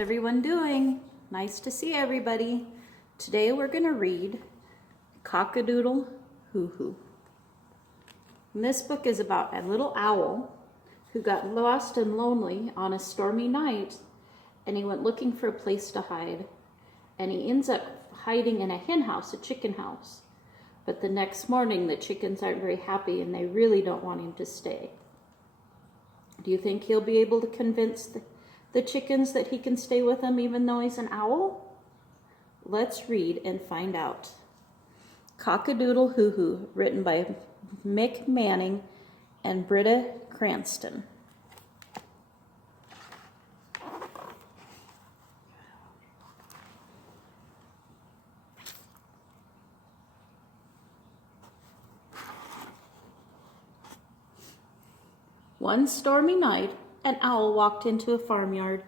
everyone doing? Nice to see everybody. Today we're going to read Cook-a-doodle-hooooo. And this book is about a little owl who got lost and lonely on a stormy night, and he went looking for a place to hide. And he ends up hiding in a hen house, a chicken house. But the next morning the chickens aren't very happy and they really don't want him to stay. Do you think he'll be able to convince the chickens that he can stay with them even though he's an owl? Let's read and find out. Cook-a-doodle-hooooo, written by Mick and Brita Cranston. One stormy night, an owl walked into a farmyard.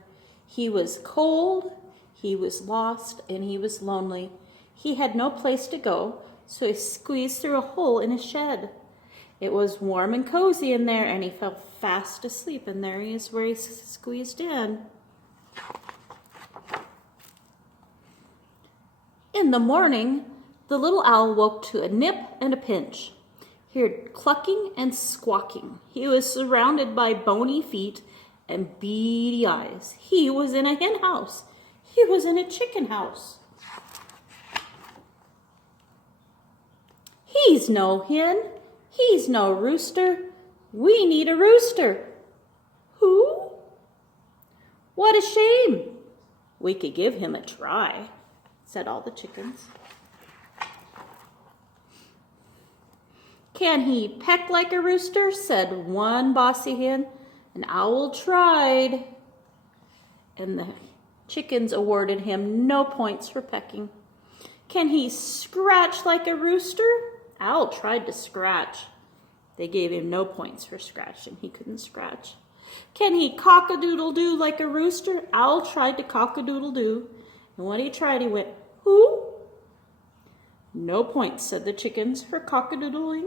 He was cold, he was lost, and he was lonely. He had no place to go, so he squeezed through a hole in a shed. It was warm and cozy in there, and he fell fast asleep, and there he is where he squeezed in. In the morning, the little owl woke to a nip and a pinch. He heard clucking and squawking. He was surrounded by bony feet and beady eyes. He was in a hen house. He was in a chicken house. He's no hen. He's no rooster. We need a rooster. Who? What a shame. We could give him a try, said all the chickens. Can he peck like a rooster? Said one bossy hen. An owl tried. And the chickens awarded him no points for pecking. Can he scratch like a rooster? Owl tried to scratch. They gave him no points for scratching. He couldn't scratch. Can he cock-a-doodle-do like a rooster? Owl tried to cock-a-doodle-do. And when he tried, he went, who? No points, said the chickens, for cock-a-doodling.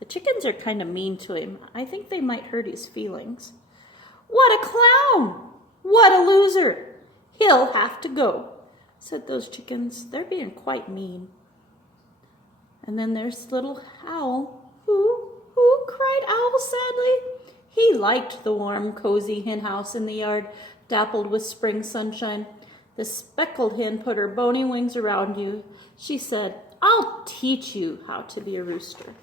The chickens are kind of mean to him. I think they might hurt his feelings. What a clown! What a loser! He'll have to go, said those chickens. They're being quite mean. And then there's little owl. Who? Cried Owl sadly. He liked the warm, cozy hen house in the yard, dappled with spring sunshine. The speckled hen put her bony wings around you. She said, I'll teach you how to be a rooster.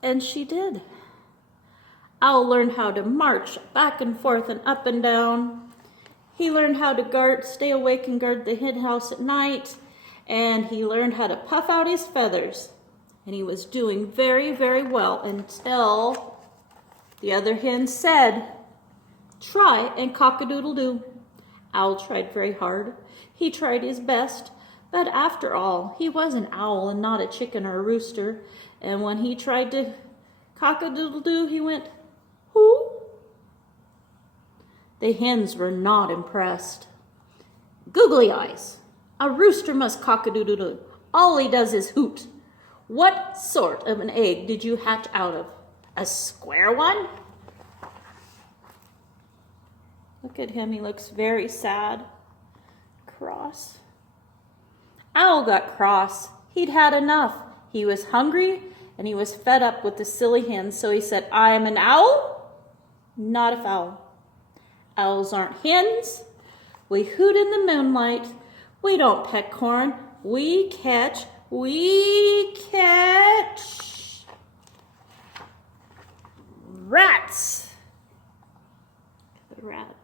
And she did. Owl learned how to march back and forth and up and down. He learned how to stay awake and guard the hen house at night. And he learned how to puff out his feathers. And he was doing very, very well until the other hen said, try and cock-a-doodle-do. Owl tried very hard. He tried his best. But after all, he was an owl and not a chicken or a rooster. And when he tried to cock-a-doodle-do, he went, who? The hens were not impressed. Googly eyes. A rooster must cock-a-doodle-do. All he does is hoot. What sort of an egg did you hatch out of? A square one? Look at him. He looks very sad. Cross. Owl got cross. He'd had enough. He was hungry and he was fed up with the silly hens, so he said, I am an owl, not a fowl. Owls aren't hens. We hoot in the moonlight. We don't peck corn. We catch rats. The rat.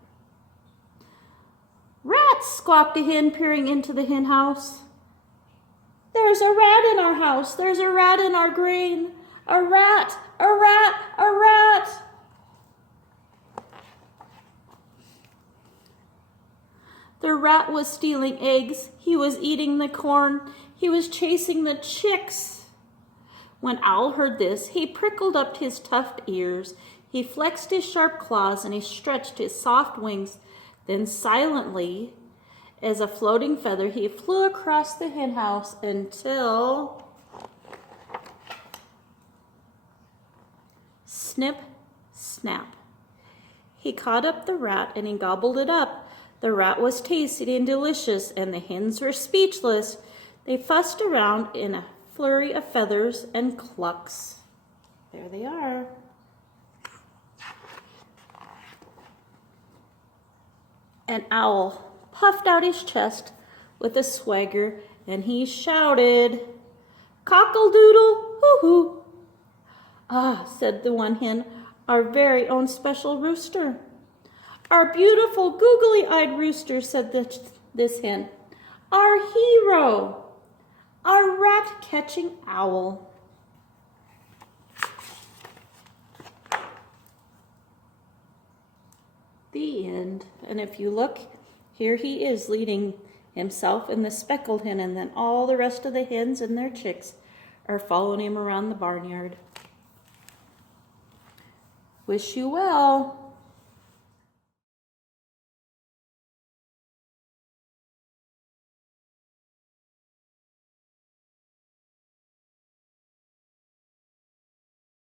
Rats, squawked a hen peering into the hen house. There's a rat in our house. There's a rat in our grain. A rat, a rat, a rat. The rat was stealing eggs. He was eating the corn. He was chasing the chicks. When Owl heard this, he prickled up his tufted ears. He flexed his sharp claws and he stretched his soft wings. Then silently, as a floating feather, he flew across the hen house until Snip, snap. He caught up the rat and he gobbled it up. The rat was tasty and delicious, and the hens were speechless. They fussed around in a flurry of feathers and clucks. There they are. An owl puffed out his chest with a swagger, and he shouted, "Cock-a-doodle-hoo-oo." "Ah," said the one hen, "our very own special rooster." "Our beautiful googly-eyed rooster," said this hen. "Our hero, our rat-catching owl." The end. And if you look, here he is leading himself and the speckled hen, and then all the rest of the hens and their chicks are following him around the barnyard. Wish you well.